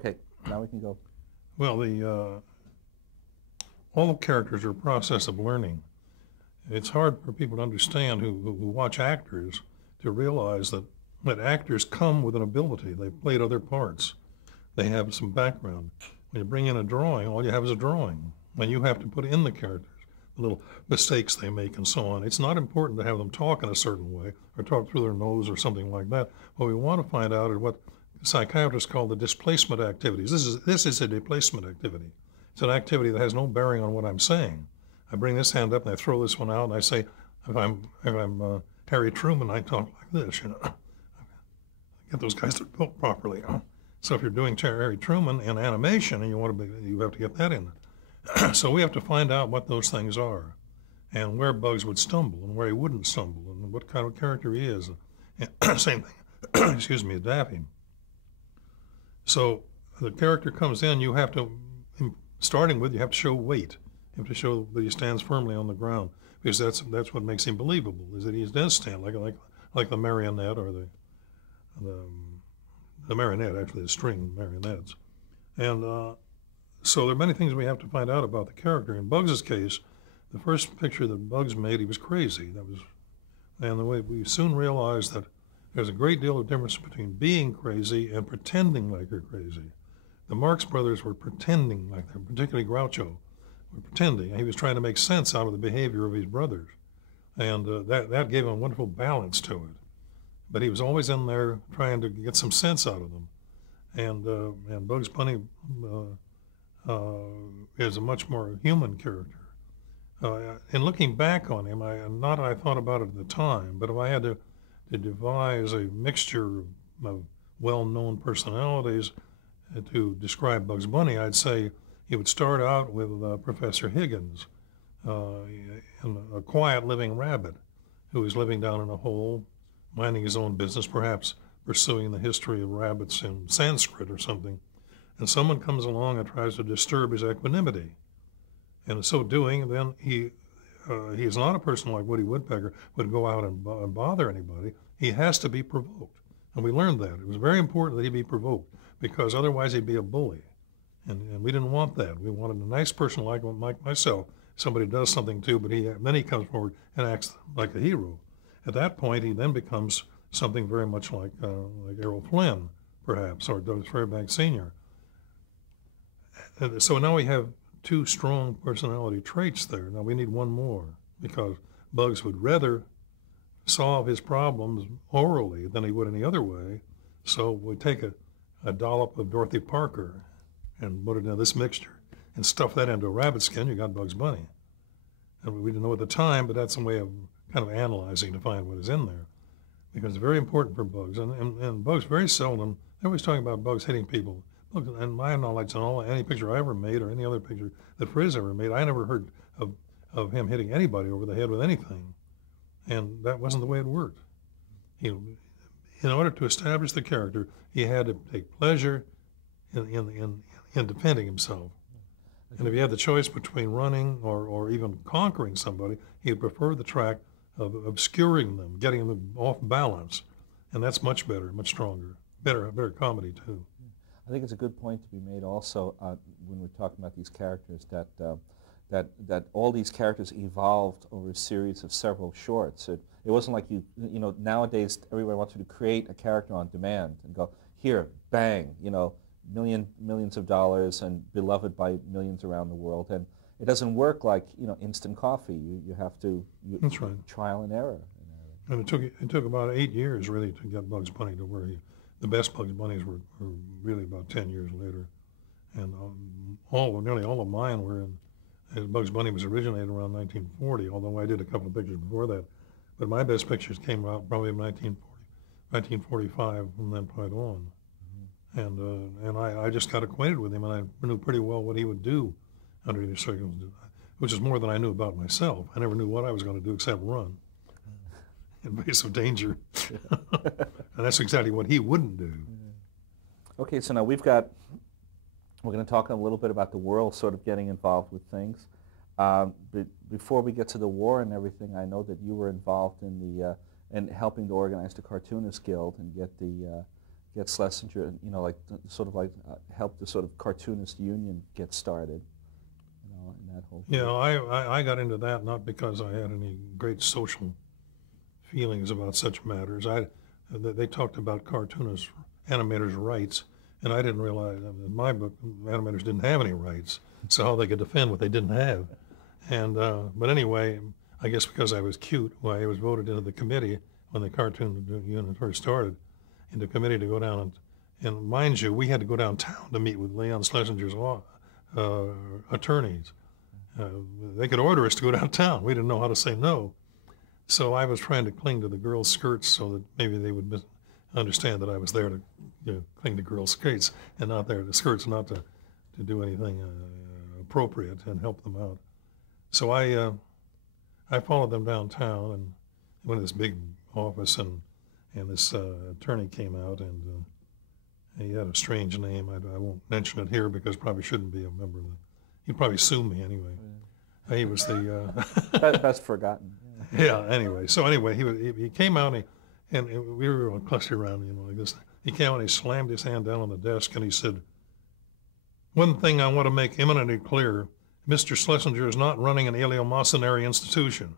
Okay, now we can go. Well, all characters are a process of learning. It's hard for people to understand who watch actors to realize that actors come with an ability. They've played other parts. They have some background. When you bring in a drawing, all you have is a drawing. And you have to put in the characters, the little mistakes they make and so on. It's not important to have them talk in a certain way or talk through their nose or something like that. What we want to find out is what psychiatrists call the displacement activities. This is a displacement activity. It's an activity that has no bearing on what I'm saying. I bring this hand up and I throw this one out and I say, if I'm Harry Truman, I talk like this, Get those guys that are built properly. So if you're doing Harry Truman in animation and you have to get that in. So we have to find out what those things are and where Bugs would stumble and where he wouldn't stumble and what kind of character he is. And same thing, excuse me, Daffy. So the character comes in, you have to, starting with, you have to show weight. You have to show that he stands firmly on the ground, because that's what makes him believable, is that he does stand like the marionette or the marionette, actually the string marionettes. And so there are many things we have to find out about the character. In Bugs's case, the first picture that Bugs made, he was crazy. And the way we soon realized that there's a great deal of difference between being crazy and pretending like you're crazy. The Marx Brothers were pretending like they're, particularly Groucho, were pretending. He was trying to make sense out of the behavior of his brothers. And that gave him a wonderful balance to it. But he was always in there trying to get some sense out of them. And Bugs Bunny is a much more human character. In looking back on him, I thought about it at the time, but if I had to devise a mixture of well-known personalities to describe Bugs Bunny, I'd say he would start out with Professor Higgins, a quiet living rabbit who was living down in a hole, minding his own business, perhaps pursuing the history of rabbits in Sanskrit or something. And someone comes along and tries to disturb his equanimity. And in so doing, then he is not a person like Woody Woodpecker would go out and bother anybody. He has to be provoked. And we learned that. It was very important that he be provoked, because otherwise he'd be a bully. And we didn't want that. We wanted a nice person like myself. Somebody does something too, but then he comes forward and acts like a hero. At that point, he then becomes something very much like Errol Flynn, perhaps, or Douglas Fairbanks Sr. So now we have two strong personality traits there. Now we need one more, because Bugs would rather solve his problems orally than he would any other way. So we take a dollop of Dorothy Parker and put it into this mixture and stuff that into a rabbit skin, you got Bugs Bunny. And we didn't know at the time, but that's a way of kind of analyzing to find what is in there, because it's very important for Bugs. And Bugs very seldom, they're always talking about Bugs hitting people. Look, and my knowledge on any picture I ever made or any other picture that Frizz ever made, I never heard of him hitting anybody over the head with anything. And that wasn't the way it worked. In order to establish the character, he had to take pleasure in defending himself. And if he had the choice between running or even conquering somebody, he'd prefer the track of obscuring them, getting them off balance. And that's much better, much stronger. Better comedy, too. I think it's a good point to be made also when we're talking about these characters, that all these characters evolved over a series of several shorts. It wasn't like nowadays everybody wants you to create a character on demand and go, here, bang, millions of dollars and beloved by millions around the world. And it doesn't work like, instant coffee. You have to That's right. Trial and error. And it took about 8 years, really, to get Bugs Bunny to where the best Bugs Bunnies were really about 10 years later. And nearly all of mine were Bugs Bunny was originated around 1940, although I did a couple of pictures before that. But my best pictures came out probably in 1945 from that point on. Mm-hmm. And I just got acquainted with him, and I knew pretty well what he would do under any circumstances, which is more than I knew about myself. I never knew what I was going to do except run in face of danger. And that's exactly what he wouldn't do. Okay, so now we're going to talk a little bit about the world sort of getting involved with things. But before we get to the war and everything, I know that you were involved in helping to organize the Cartoonists Guild and get get Schlesinger, you know, like sort of like help the sort of cartoonist union get started, you know, in that whole. Yeah, I got into that not because I had any great social feelings about such matters. They talked about cartoonists, animators' rights, and I didn't realize, in my book, animators didn't have any rights, so how they could defend what they didn't have. And but anyway, I guess because I was cute, I was voted into the committee when the cartoon unit first started, into committee to go down and mind you, we had to go downtown to meet with Leon Schlesinger's attorneys. They could order us to go downtown. We didn't know how to say no. So I was trying to cling to the girls' skirts so that maybe they would understand that I was there to cling to girls' skirts and not there to skirts, not to do anything appropriate and help them out. So I followed them downtown and went to this big office, and this attorney came out, and he had a strange name. I won't mention it here because probably shouldn't be a member of the. He'd probably sue me anyway. Yeah. He was the best forgotten. Yeah. Anyway, so anyway, he came out and we were all clustered around, you know, like this. He came out and he slammed his hand down on the desk and he said, "One thing I want to make eminently clear: Mr. Schlesinger is not running an eleemosynary institution."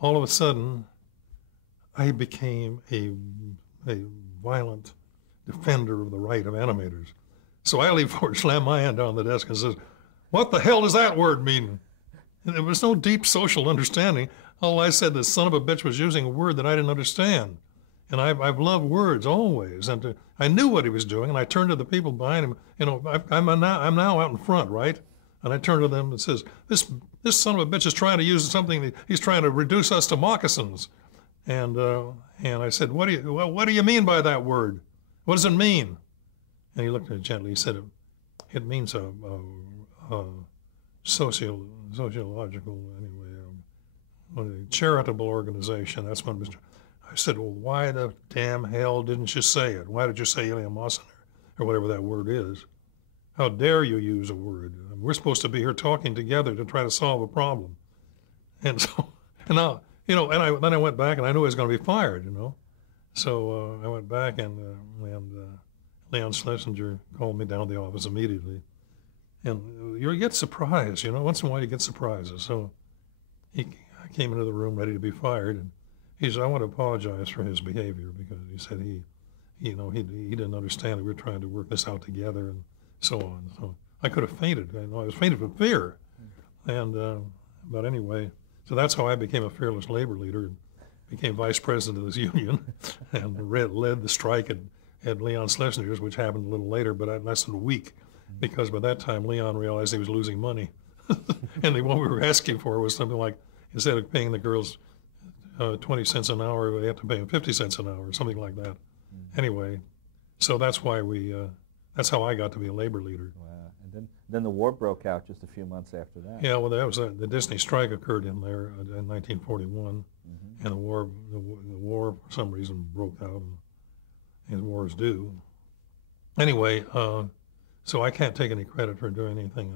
All of a sudden, I became a violent defender of the right of animators. So I leaned forward, slammed my hand down on the desk, and says, "What the hell does that word mean?" And there was no deep social understanding. All I said, the son of a bitch was using a word that I didn't understand. And I've loved words always. And I knew what he was doing, and I turned to the people behind him. You know, I'm now out in front, right? And I turned to them and says, this son of a bitch is trying to use something, he's trying to reduce us to moccasins. And I said, what do you mean by that word? What does it mean? And he looked at it gently. He said, it means a sociological, anyway, a charitable organization. That's what Mr. I said, well, why the damn hell didn't you say it? Why did you say eleemosynary, or whatever that word is? How dare you use a word? We're supposed to be here talking together to try to solve a problem. And so, and now, you know, and then I went back and I knew I was going to be fired, you know. So I went back and Leon Schlesinger called me down to the office immediately. And you get surprised, you know, once in a while you get surprises. So I came into the room ready to be fired, and he said, I want to apologize for his behavior, because he said he didn't understand that we were trying to work this out together and so on. So I could have fainted. I was fainted from fear. And but anyway, so that's how I became a fearless labor leader and became vice president of this union and led the strike at Leon Schlesinger's, which happened a little later, but less than a week, because by that time Leon realized he was losing money. And what we were asking for was something like, instead of paying the girls 20 cents an hour, we had to pay them 50 cents an hour, something like that. Anyway, so that's why that's how I got to be a labor leader. Wow. And then the war broke out just a few months after that. Yeah, well, that was the Disney strike occurred in there in 1941, and the war for some reason broke out, and wars do. Anyway, so I can't take any credit for doing anything.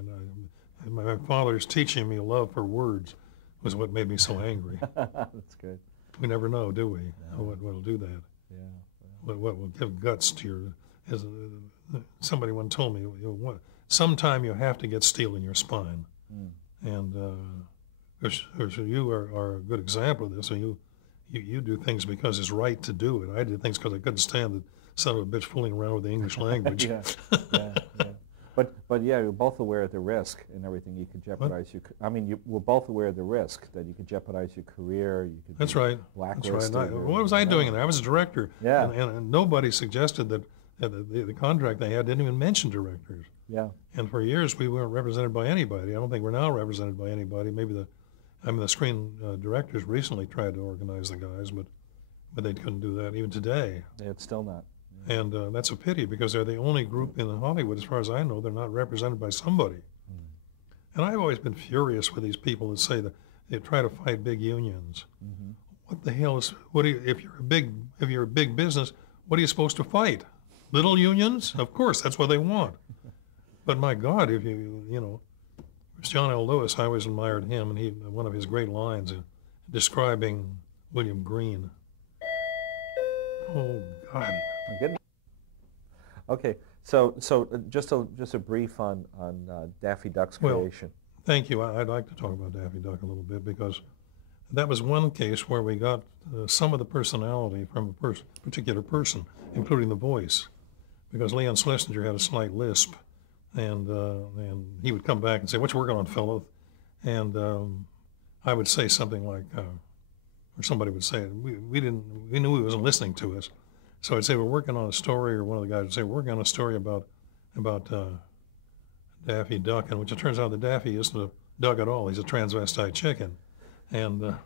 And my father's teaching me a love for words was what made me so angry. That's good. We never know, do we? No. What will do that? Yeah. What will give guts to your? Somebody once told me, sometime you have to get steel in your spine, and you are a good example of this. And you do things because it's right to do it. I did things because I couldn't stand the son of a bitch fooling around with the English language. Yeah. But yeah, you're both aware of the risk and everything. You could jeopardize we're both aware of the risk that you could jeopardize your career. You could. That's right. Blacklisted. That's right. What was I doing in there? I was a director. Yeah. And nobody suggested that the contract they had didn't even mention directors. Yeah. And for years we weren't represented by anybody. I don't think we're now represented by anybody. Maybe the screen directors recently tried to organize the guys, but they couldn't do that even today. It's still not. And that's a pity, because they're the only group in Hollywood, as far as I know, they're not represented by somebody. And I've always been furious with these people that say that they try to fight big unions. What the hell is? If you're a big business, what are you supposed to fight? Little unions? Of course, that's what they want. But my God, if it's John L. Lewis. I always admired him, and one of his great lines describing William Green. Oh God. My goodness. Okay, so just a brief on Daffy Duck's Well, creation. Thank you. I'd like to talk about Daffy Duck a little bit because that was one case where we got some of the personality from a particular person, including the voice, because Leon Schlesinger had a slight lisp, and he would come back and say, "What you working on, fellow?" And I would say something like, or somebody would say it. We knew he wasn't listening to us, so I'd say we're working on a story, or one of the guys would say we're working on a story about Daffy Duck, and which it turns out that Daffy isn't a duck at all. He's a transvestite chicken. And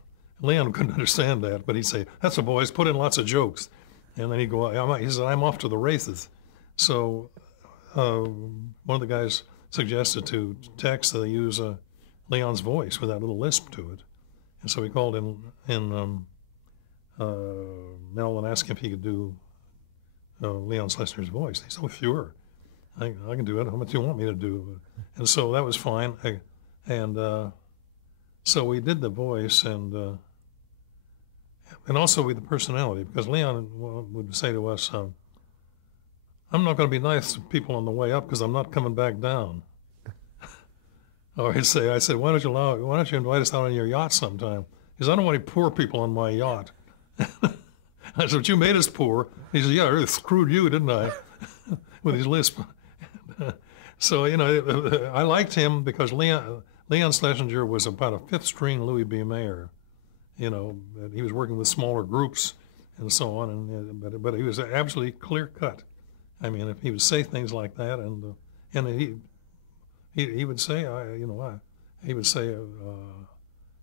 Leon couldn't understand that, but he'd say, "That's the boys, put in lots of jokes." And then he'd go, he said, "I'm off to the races." So one of the guys suggested to Tex that they use Leon's voice with that little lisp to it. And so we called in Mel and asked him if he could do Leon Schlesinger's voice. He said, "Oh, sure. I can do it. How much do you want me to do?" And so that was fine. So we did the voice and also with the personality, because Leon would say to us, "I'm not going to be nice to people on the way up because I'm not coming back down." Or I said, why don't you invite us out on your yacht sometime? He said, "I don't want any poor people on my yacht." I said, "But you made us poor." He said, "Yeah, I really screwed you, didn't I?" With his lisp. So, I liked him because Leon Schlesinger was about a fifth string Louis B. Mayer. He was working with smaller groups and so on, but he was absolutely clear cut. I mean, if he would say things like that, and he would say, he would say,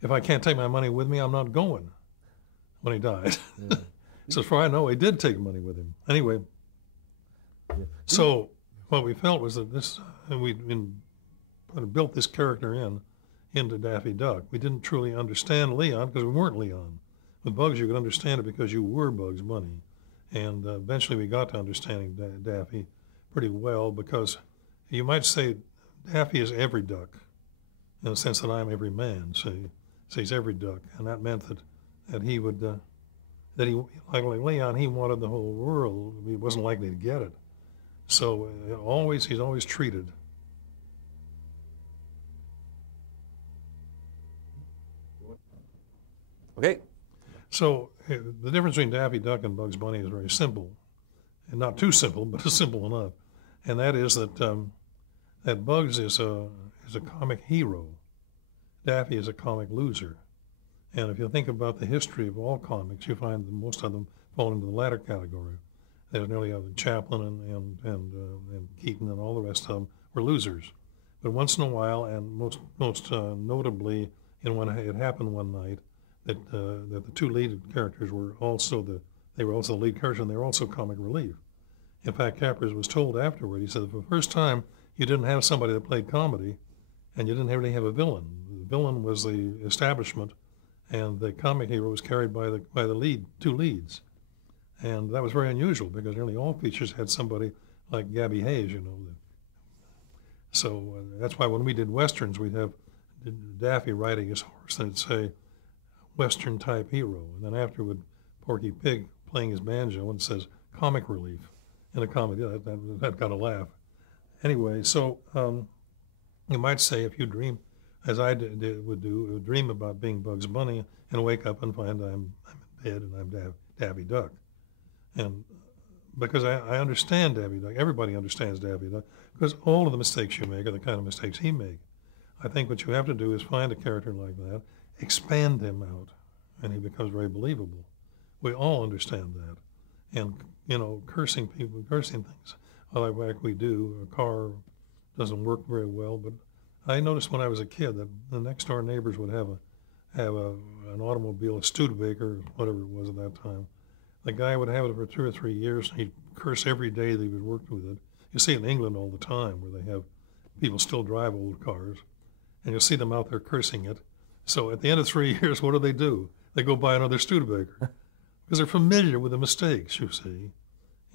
"If I can't take my money with me, I'm not going." When he died. Yeah. So as far as I know, he did take money with him. Anyway, yeah. So what we felt was that we built this character into Daffy Duck. We didn't truly understand Leon because we weren't Leon. With Bugs, you could understand it because you were Bugs Bunny. And eventually we got to understanding Daffy pretty well, because you might say Daffy is every duck in the sense that I'm every man. So he's every duck. And that meant that he would, like Leon, he wanted the whole world. He wasn't likely to get it. So he's always treated. Okay. So the difference between Daffy Duck and Bugs Bunny is very simple, and not too simple, but it's simple enough. And that is that Bugs is a comic hero. Daffy is a comic loser. And if you think about the history of all comics, you find that most of them fall into the latter category. There's nearly Chaplin and Keaton and all the rest of them were losers. But once in a while, and most notably, it happened one night that the two lead characters were also the lead characters, and they were also comic relief. In fact, Capras was told afterward, he said, for the first time, you didn't have somebody that played comedy, and you didn't really have a villain. The villain was the establishment, and the comic hero was carried by the two leads. And that was very unusual because nearly all features had somebody like Gabby Hayes, So that's why when we did Westerns, we'd have Daffy riding his horse, and it'd say, Western type hero. And then afterward, Porky Pig playing his banjo, and it says comic relief in a comedy. That got a laugh. Anyway, so you might say if you dream, as I would dream about being Bugs Bunny and wake up and find I'm in bed and I'm Daffy Duck. And because I understand Daffy Duck, everybody understands Daffy Duck, because all of the mistakes you make are the kind of mistakes he made. I think what you have to do is find a character like that, expand him out, and he becomes very believable. We all understand that. And, cursing people, cursing things, like we do, a car doesn't work very well, but I noticed when I was a kid that the next door neighbors would have an automobile, a Studebaker, whatever it was at that time. The guy would have it for 2 or 3 years, and he'd curse every day that he would work with it. You see it in England all the time, where they have people still drive old cars, and you'll see them out there cursing it. So at the end of 3 years, what do? They go buy another Studebaker, because they're familiar with the mistakes, you see.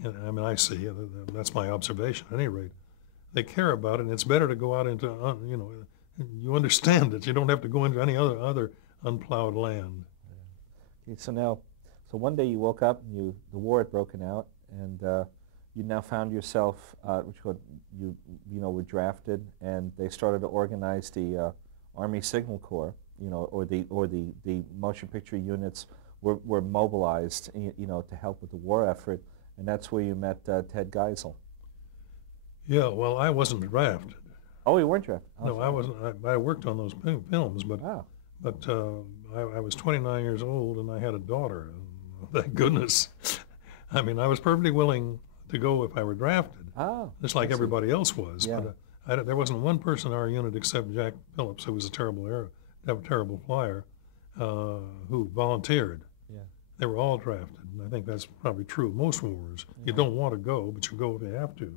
I mean, I see, that's my observation at any rate. They care about it, and it's better to go out into, you understand it. You don't have to go into any other unplowed land. Okay, so one day you woke up and the war had broken out, and you now found yourself, which were drafted, and they started to organize the Army Signal Corps, or the motion picture units were mobilized, to help with the war effort, and that's where you met Ted Geisel. Yeah, well, I wasn't drafted. Oh, you weren't drafted? No, I wasn't. I worked on those films, but Wow. but I was 29 years old and I had a daughter. And thank goodness. I mean, I was perfectly willing to go if I were drafted, Oh, just like everybody else was. Yeah. But there wasn't one person in our unit except Jack Phillips, who was a terrible flyer, who volunteered. Yeah. They were all drafted, and I think that's probably true of most wars. You don't want to go, but you go if you have to.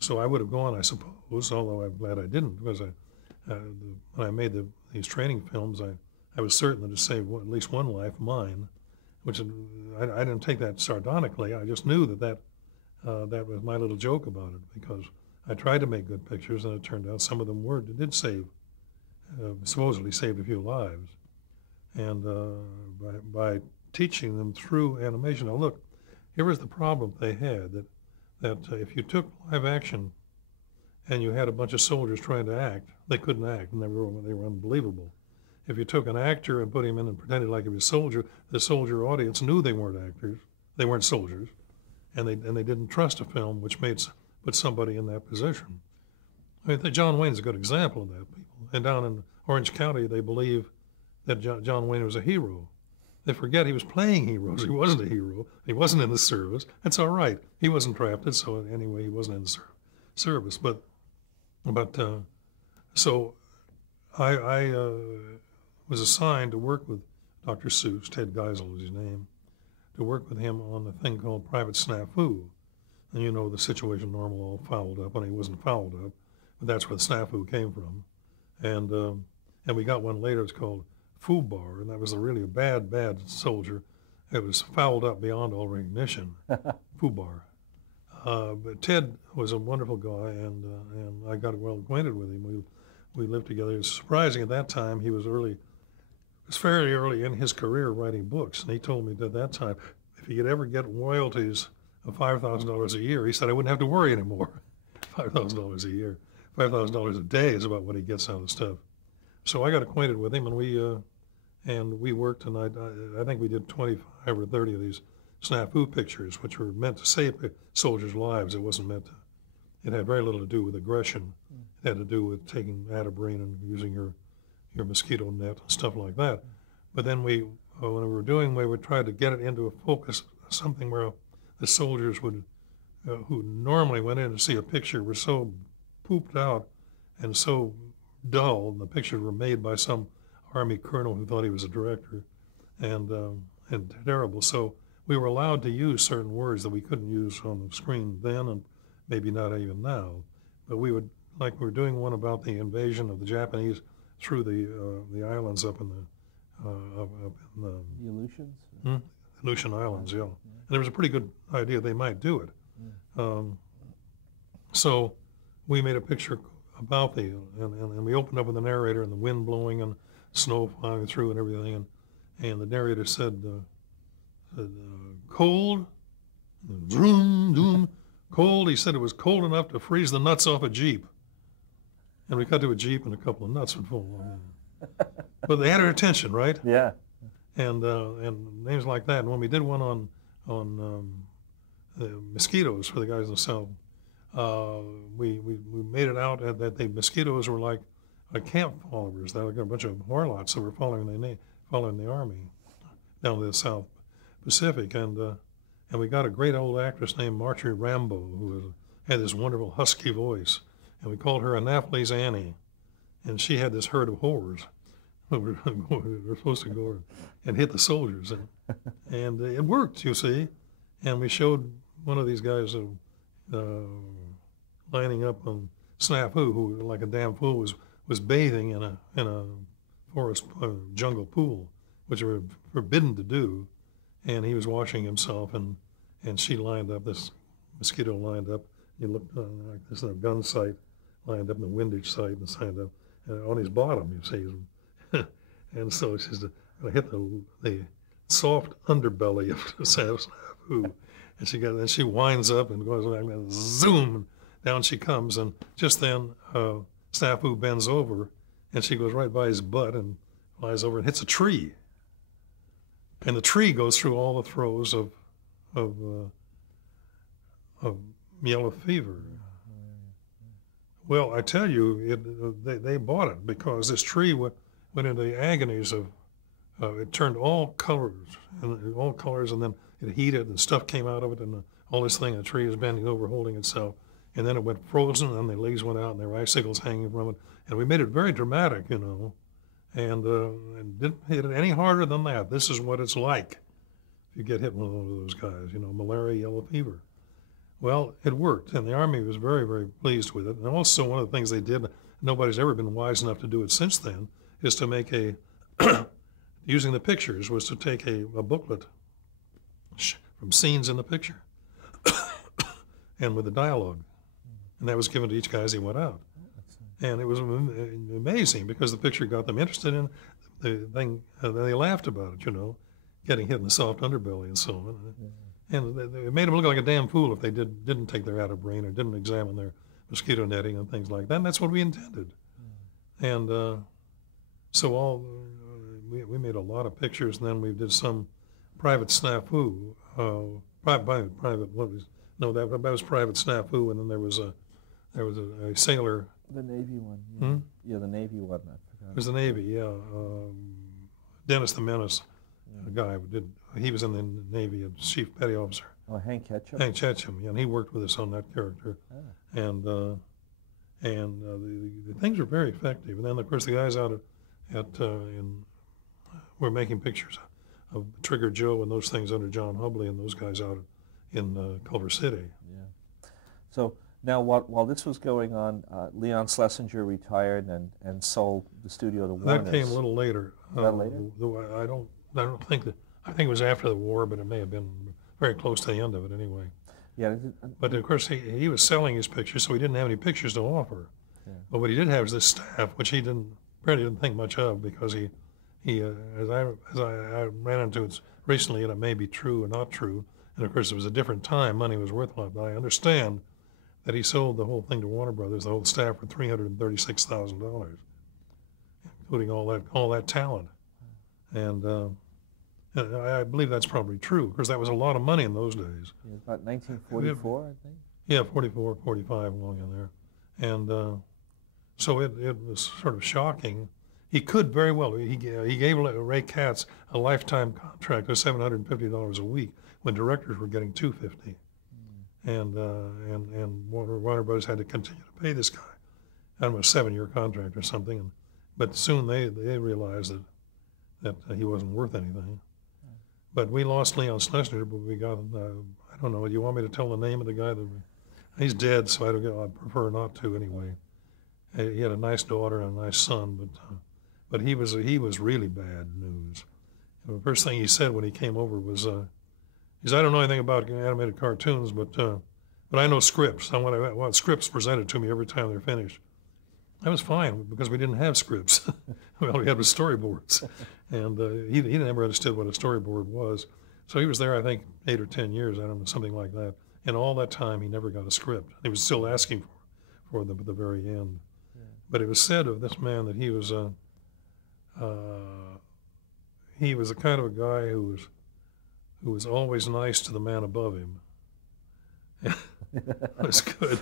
So I would have gone, I suppose, although I'm glad I didn't, because when I made these training films, I was certain that it saved at least one life, mine, which I didn't take that sardonically. I just knew that was my little joke about it, because I tried to make good pictures, and it turned out some of them did save, supposedly saved a few lives. And by teaching them through animation. Now look, here was the problem they had, that if you took live action and you had a bunch of soldiers trying to act, they couldn't act, and they were unbelievable. If you took an actor and put him in and pretended like he was a soldier, the soldier audience knew they weren't actors, they weren't soldiers, and they didn't trust a film which put somebody in that position. I mean, John Wayne's a good example of that. People, and down in Orange County, they believe that John Wayne was a hero. They forget he was playing heroes. He wasn't a hero. He wasn't in the service. That's all right. He wasn't drafted, so anyway, he wasn't in the service. So I was assigned to work with Dr. Seuss. Ted Geisel was his name, to work with him on a thing called Private Snafu. And you know the situation normal all fouled up, and he wasn't fouled up, but that's where the snafu came from. And we got one later. It's called Fubar, and that was really a bad soldier. It was fouled up beyond all recognition. Fubar. But Ted was a wonderful guy, and I got well acquainted with him. We lived together. It was surprising at that time. He was fairly early in his career writing books, and he told me at that time, if he could ever get royalties of $5,000 a year, he said I wouldn't have to worry anymore. $5,000 a year. $5,000 a day is about what he gets out of stuff. So I got acquainted with him, and we worked, and I think we did 25 or 30 of these snafu pictures, which were meant to save soldiers' lives. It wasn't meant to. It had very little to do with aggression. It had to do with taking Atabrine and using your mosquito net and stuff like that. But then when we would try to get it into a focus, something where the soldiers who normally went in to see a picture, were so pooped out and so dull, and the pictures were made by some Army colonel who thought he was a director, and terrible. So we were allowed to use certain words that we couldn't use on the screen then, and maybe not even now. But we would, like we were doing one about the invasion of the Japanese through the islands up in the The Aleutians? Aleutian Islands, yeah. And there was a pretty good idea they might do it. So we made a picture about and we opened up with the narrator and the wind blowing and snow flying through and everything, and the narrator said cold, vroom, doom, cold. He said it was cold enough to freeze the nuts off a Jeep. And we got to a Jeep and a couple of nuts would fall. But they had our attention, right? Yeah. And names like that. And when we did one on mosquitoes for the guys in the South, we made it out that the mosquitoes were like camp followers. They were a bunch of warlocks that were following the army down to the South Pacific. And we got a great old actress named Marjorie Rambeau, who had this wonderful husky voice. And we called her Annapolis Annie. And she had this herd of whores. We were supposed to go and hit the soldiers. And it worked, you see. And we showed one of these guys lining up on Snafu, who, like a damn fool, was bathing in a forest jungle pool, which they were forbidden to do. And he was washing himself, and she lined up, this mosquito lined up. He looked like this gun sight lined up, in the windage sight and signed up. And on his bottom, you see. And so she said, I hit the soft underbelly of the Snafu. and she winds up and goes like that, zoom, and down she comes, and just then Snafu bends over, and she goes right by his butt and flies over and hits a tree, and the tree goes through all the throes of yellow fever. Well, I tell you, they bought it because this tree went into the agonies of it turned all colors, and then it heated and stuff came out of it, and all this thing, the tree is bending over, holding itself, and then it went frozen, and the leaves went out, and there were icicles hanging from it, and we made it very dramatic, you know, and didn't hit it any harder than that. This is what it's like if you get hit with one of those guys, you know, malaria, yellow fever. Well, it worked, and the Army was very, very pleased with it. And also one of the things they did, nobody's ever been wise enough to do it since then, is to make using the pictures, was to take a booklet from scenes in the picture and with the dialogue. And that was given to each guy as he went out. And it was amazing because the picture got them interested in the thing. They laughed about it, you know, getting hit in the soft underbelly and so on. And it made them look like a damn fool if they didn't take their outer brain or didn't examine their mosquito netting and things like that. And that's what we intended. And so we made a lot of pictures, and then we did some private snafu. Private, what was, no, that was private snafu, and then there was a sailor. The Navy one. Yeah, the Navy one. I forgot. It was the Navy, yeah. Dennis the Menace, a guy who did. He was in the Navy, a chief petty officer. Oh, Hank Ketchum? Hank Ketchum, yeah, and he worked with us on that character. And the things were very effective. And then, of course, the guys out were making pictures of Trigger Joe and those things under John Hubley and those guys out in Culver City. Yeah. So now, while this was going on, Leon Schlesinger retired and sold the studio to Warner. That came a little later. That later? I don't think that. I think it was after the war, but it may have been very close to the end of it anyway. Yeah. But of course, he was selling his pictures, so he didn't have any pictures to offer. Yeah. But what he did have was this staff, which he apparently didn't think much of, because he as I ran into it recently, and it may be true or not true, and of course it was a different time, money was worth a lot, but I understand that he sold the whole thing to Warner Brothers, the whole staff, for $336,000, including all that talent. And I believe that's probably true, because that was a lot of money in those days. Yeah, about 1944, I think. Yeah, 44, 45, along in there. And so it was sort of shocking. He could very well, he gave Ray Katz a lifetime contract of $750 a week when directors were getting $250. And Warner Brothers had to continue to pay this guy. I don't know, a 7-year contract or something. But soon they realized that he wasn't worth anything. But we lost Leon Schlesinger, but we got, I don't know, do you want me to tell the name of the guy? He's dead, so I prefer not to anyway. He had a nice daughter and a nice son, but he was really bad news. And the first thing he said when he came over was, he said, I don't know anything about animated cartoons, but I know scripts. I want scripts presented to me every time they're finished. That was fine, because we didn't have scripts. All we had was storyboards. And he never understood what a storyboard was. So he was there, I think, 8 or 10 years, I don't know, something like that. And all that time, he never got a script. He was still asking for them at the very end. Yeah. But it was said of this man that he was a kind of a guy who was always nice to the man above him. It was good.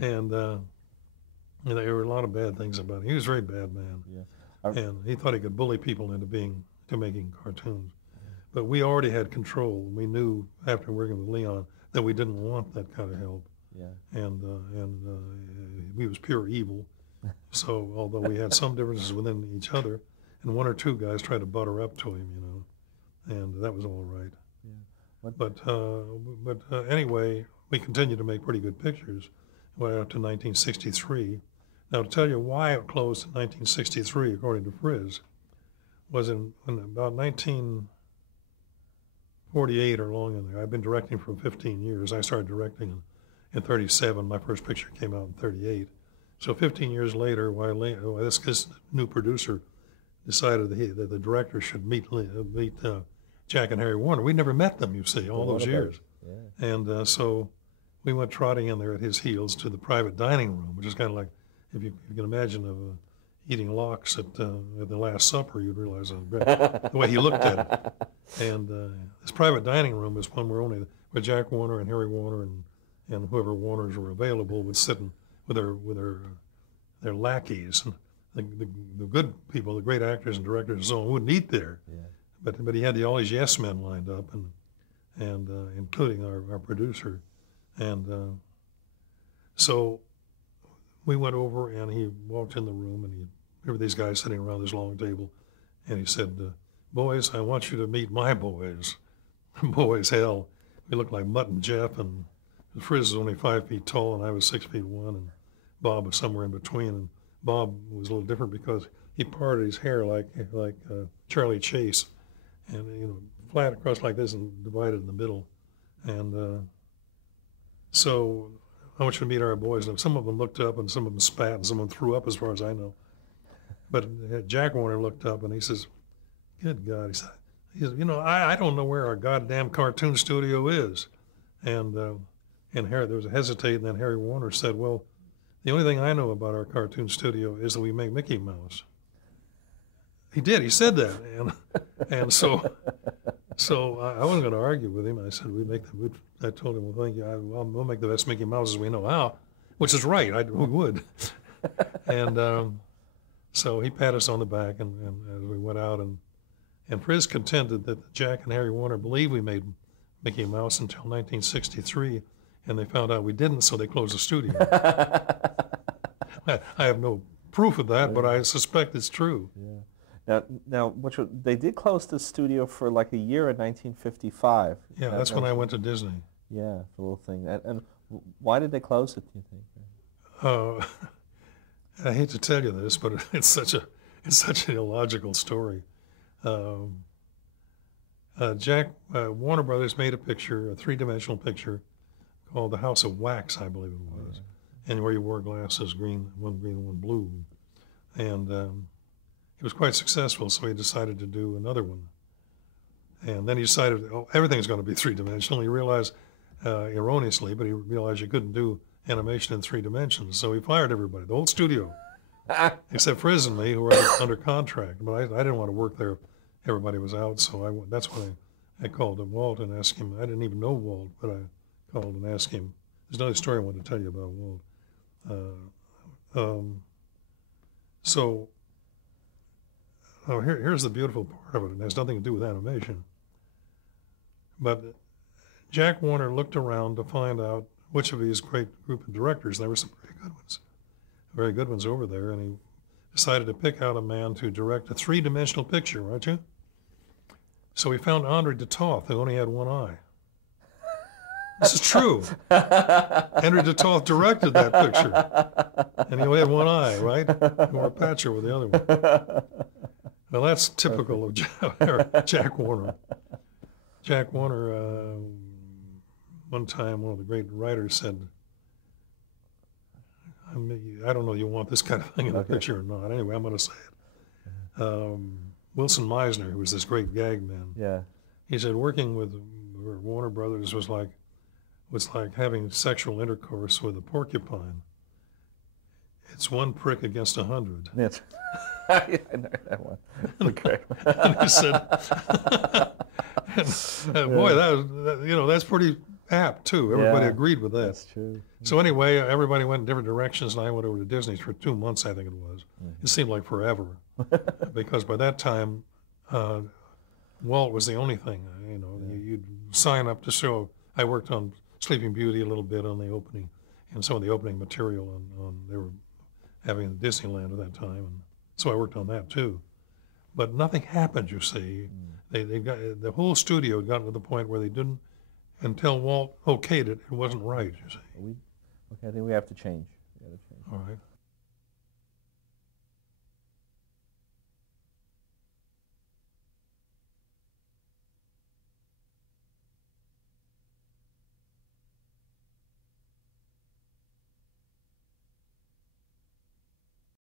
Yeah. And there were a lot of bad things about him. He was a very bad man. Yeah. And he thought he could bully people into making cartoons. Yeah. But we already had control. We knew after working with Leon that we didn't want that kind of help. Yeah. And he was pure evil. So although we had some differences within each other, and 1 or 2 guys tried to butter up to him, you know, and that was all right. Yeah. But anyway, we continued to make pretty good pictures. Went up to 1963. Now, to tell you why it closed in 1963, according to Frizz, was in about 1948 or long in there. I've been directing for 15 years. I started directing in 37. My first picture came out in 38. So 15 years later, while this new producer decided that the director should meet Jack and Harry Warner. We never met them, you see, all those years. Yeah. And so we went trotting in there at his heels to the private dining room, which is kind of like, if you can imagine eating lox at the Last Supper, you'd realize the way he looked at it. And this private dining room is one where Jack Warner and Harry Warner and whoever Warners were available would sit with their lackeys. And the good people, the great actors and directors and so on, wouldn't eat there. Yeah. But he had all these yes men lined up, and including our producer. And so we went over, and he walked in the room, and there were these guys sitting around this long table, and he said, boys, I want you to meet my boys. Boys, hell, we looked like Mutt and Jeff, and Frizz was only 5 feet tall, and I was 6 feet 1, and Bob was somewhere in between. And Bob was a little different because he parted his hair like Charlie Chase, and flat across like this and divided in the middle. And so I want you to meet our boys. And some of them looked up, and some of them spat, and some of them threw up, as far as I know. But Jack Warner looked up, and he says, "Good God," he said, I don't know where our goddamn cartoon studio is. And Harry, there was a hesitate, and then Harry Warner said, "Well, the only thing I know about our cartoon studio is that we make Mickey Mouse." He did. He said that, and so I wasn't going to argue with him. I said, I told him, "Well, thank you. We'll make the best Mickey Mouses we know how," which is right. We would. And so he patted us on the back, and as we went out, and Frizz contended that Jack and Harry Warner believed we made Mickey Mouse until 1963, and they found out we didn't, so they closed the studio. I have no proof of that, but I suspect it's true. Yeah. Now, they did close the studio for like a year in 1955. Yeah, that's when I went to Disney. Yeah, the little thing. And why did they close it, do you think? I hate to tell you this, but it's such an illogical story. Warner Brothers made a picture, a three-dimensional picture, called The House of Wax, I believe it was, and where you wore glasses, one green and one blue. And it was quite successful, so he decided to do another one. And then he decided, everything's going to be three-dimensional. He realized, erroneously, but he realized you couldn't do animation in 3 dimensions, so he fired everybody, the whole studio, except Frizz and me, who were under contract. But I didn't want to work there. Everybody was out, so that's when I called him Walt and asked him. I didn't even know Walt, but I called and asked him. There's another story I wanted to tell you about Walt. Here's the beautiful part of it, and it has nothing to do with animation. But Jack Warner looked around to find out which of his great group of directors, and there were some very good ones over there, and he decided to pick out a man to direct a 3-dimensional picture, right you? So he found Henri de Toth, who only had one eye. This is true. Henri de Toth directed that picture, and he only had one eye, right? He wore a patch over the other one. Well, that's typical of Jack Warner. Jack Warner, one time, one of the great writers said, I don't know you want this kind of thing in the picture or not. Anyway, I'm going to say it. Wilson Meisner, who was this great gag man, he said working with Warner Brothers was like having sexual intercourse with a porcupine. It's one prick against 100. Yes. I know that one. Okay. And he said, boy, that's pretty apt too. Everybody agreed with that. That's true. So anyway, everybody went in different directions, and I went over to Disney for 2 months, I think it was. It seemed like forever, because by that time, Walt was the only thing. You'd sign up to show. I worked on Sleeping Beauty a little bit on the opening, and some of the opening material they were having Disneyland at that time, and so I worked on that too. But nothing happened. You see, they got the whole studio had gotten to the point where they didn't. Until Walt okayed it, it wasn't right, you see. I think we have to change. All right.